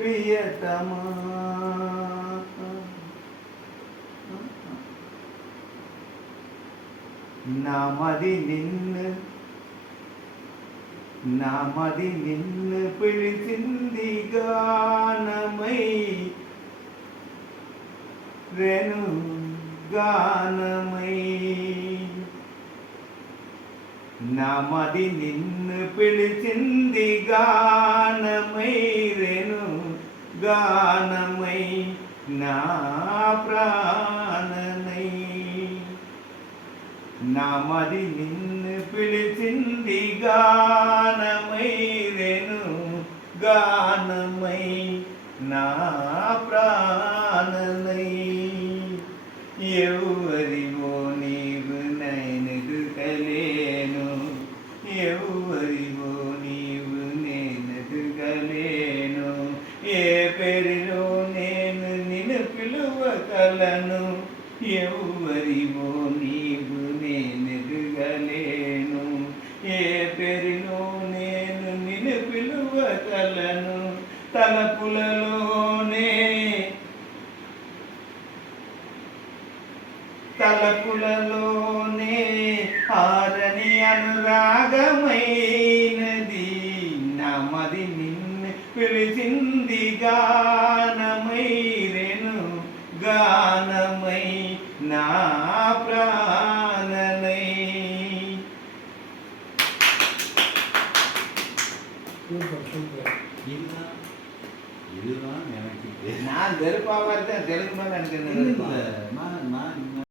ప్రియతమా నామది నిన్ను పిలిచింది గానమై రేణు గానమై నామది నిన్ను పిలిచింది గానమై రేణు గానమై నా ప్రాణనై నామది నిన్ను పిలిచింది గానమై రేణు గానమై నా ప్రాణనై ఎవరివో నీవు నేనెదుగలేను ఎవరివో నీవు నేనెదుగలేను ఏ పేరులో నేను నిన్ను పిలువగలను ఎవరివో నీవు నేనెదుగలేను ఏ పేరులో నేను నిన్ను పిలువగలను తలపులలోనే ఆరని అనురాగమైనది నామది నిన్ను పిలిచింది గానమై రేణు గానమై నా ప్రాణనై. இதுதான் எனக்கு நான் வெறுப்பாக இருக்கேன் தெலுங்கு மாதிரி எனக்கு